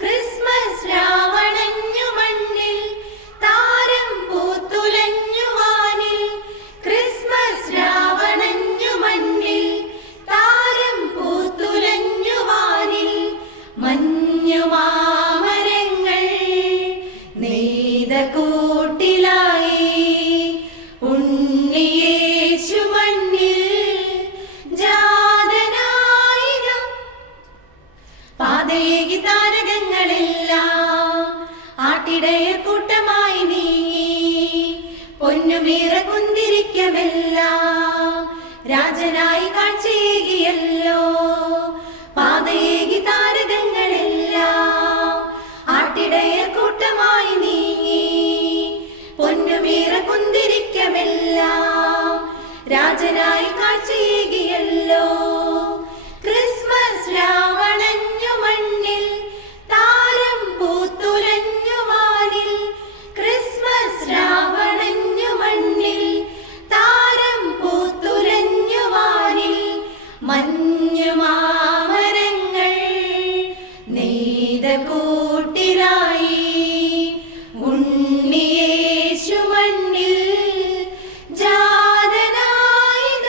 Christmas രാവണഞ്ഞു മണ്ണിൽ താരം പൂത്തുലഞ്ഞു വാനിൽ ക്രിസ്മസ് രാവണഞ്ഞു മണ്ണിൽ താരം പൂത്തുലഞ്ഞു വാനിൽ മഞ്ഞുമാമരങ്ങൾ നെയ്ത കൂട്ടിലായി ഉണ്ണിയേശു മണ്ണിൽ ജാതനായിക പാതയേകി താരകങ്ങളെല്ലാം ആട്ടിടയർ കൂട്ടമായി നീങ്ങി പൊന്നുമീറ കുന്തിരിക്കമെല്ലാം രാജനായി കാഴ്ചയേകിയല്ലോ പാതയേകി താരകങ്ങളെല്ലാം ആട്ടിടയർ കൂട്ടമായി നീങ്ങി പൊന്നുമീറ കുന്തിരിക്കമെല്ലാം രാജനായി കാഴ്ചയേകിയല്ലോ ക്രിസ്മസ് രാവണഞ്ഞു മണ്ണിൽ താരം പൂത്തുലഞ്ഞു വാനിൽ ക്രിസ്മസ് രാവണഞ്ഞു മണ്ണിൽ താരം പൂത്തുലഞ്ഞു വാനിൽ മഞ്ഞുമാമരങ്ങൾ നെയ്ത കൂട്ടിലായി ഉണ്ണിയേശു മണ്ണിൽ ജാതനായിക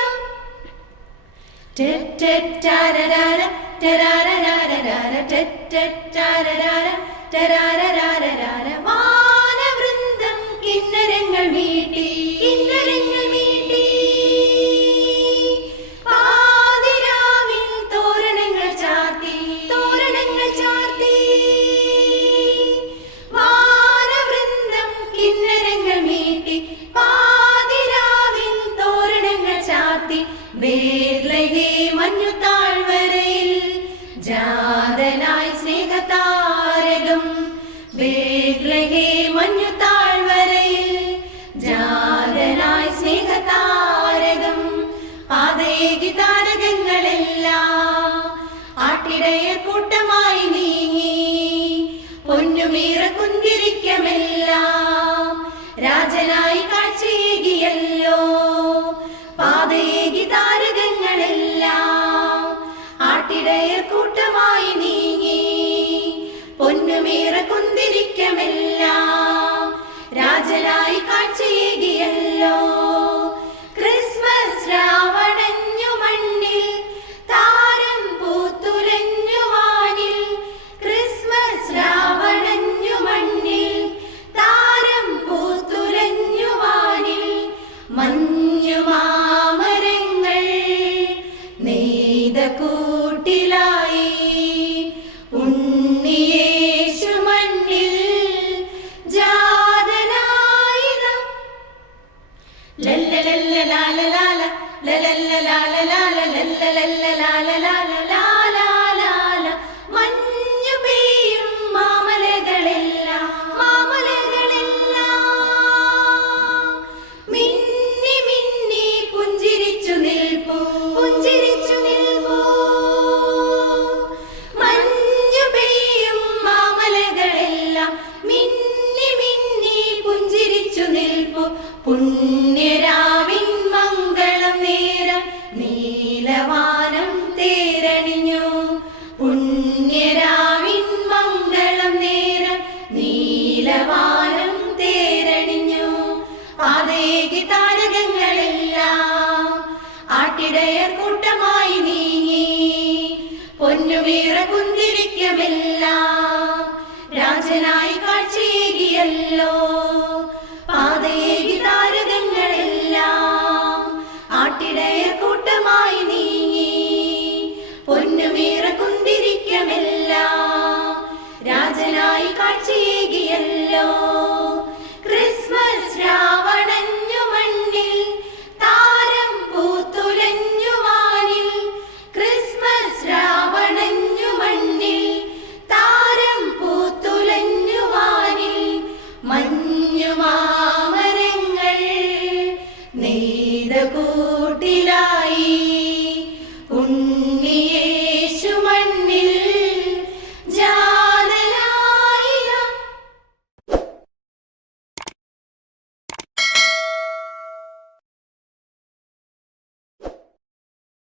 വാനവൃന്ദം കിന്നരങ്ങൾ മീട്ടി പാതിരാവിൽ തോരണങ്ങൾ ചാർത്തി വാനവൃന്ദം കിന്നരങ്ങൾ മീട്ടി പാതിരാവിൽ തോരണങ്ങൾ ചാർത്തി ബേത്ലഹേ മഞ്ഞു താഴ്വരയിൽ ജാതനായി സ്നേഹതാരകം ബേത്ലഹേ മഞ്ഞു താഴ്വരയിൽ ജാതനായി സ്നേഹതാരകം പാതയേകി താരകങ്ങളെല്ലാം ആട്ടിടയർ കൂട്ടമായി നീങ്ങി പൊന്നുമീറ കുന്തിരിക്കമെല്ലാം രാജനായി കാഴ്ചയേകിയല്ലോ പാതയേകി താരകങ്ങളെല്ലാം ആട്ടിടയർ കൂട്ടമായി നീങ്ങി പൊന്നുമീറ കുന്തിരിക്കമെല്ലാം രാജനായി കാഴ്ചയേകിയല്ലോ ക്രിസ്മസ് രാവണഞ്ഞു മണ്ണിൽ താരം പൂത്തുലഞ്ഞു വാനിൽ ക്രിസ്മസ് രാവണഞ്ഞു മണ്ണിൽ താരം പൂത്തുലഞ്ഞു വാനിൽ മഞ്ഞുമാമരങ്ങൾ നെയ്ത കൂട്ടിലായി ഉണ്ണിയേശു മണ്ണിൽ ജാതനായിക ലല്ലലല്ലലാലലാല ലലല്ലലാലലാല ലല്ലലല്ലലാലലാല മഞ്ഞു പെയ്യും മാമലകളെല്ലാം മിന്നി മിന്നി പുഞ്ചിരിച്ചു നിൽപ്പൂ മഞ്ഞു പെയ്യും മാമലകളെല്ലാം മിന്നി മിന്നി പുഞ്ചിരിച്ചു നിൽപ്പൂ പുണ്യരാവിൻ മംഗളം നേരം നീലവാനം തേരണിഞ്ഞു പുണ്യരാവിൻ മംഗളം നേരം നീലവാനം തേരണിഞ്ഞു പാതയേകി താരകങ്ങളെല്ലാം ആട്ടിടയർ കൂട്ടമായി നീങ്ങി പൊന്നുമീറ കുന്തിരിക്കമെല്ലാം രാജനായി കാഴ്ചയേകിയല്ലോ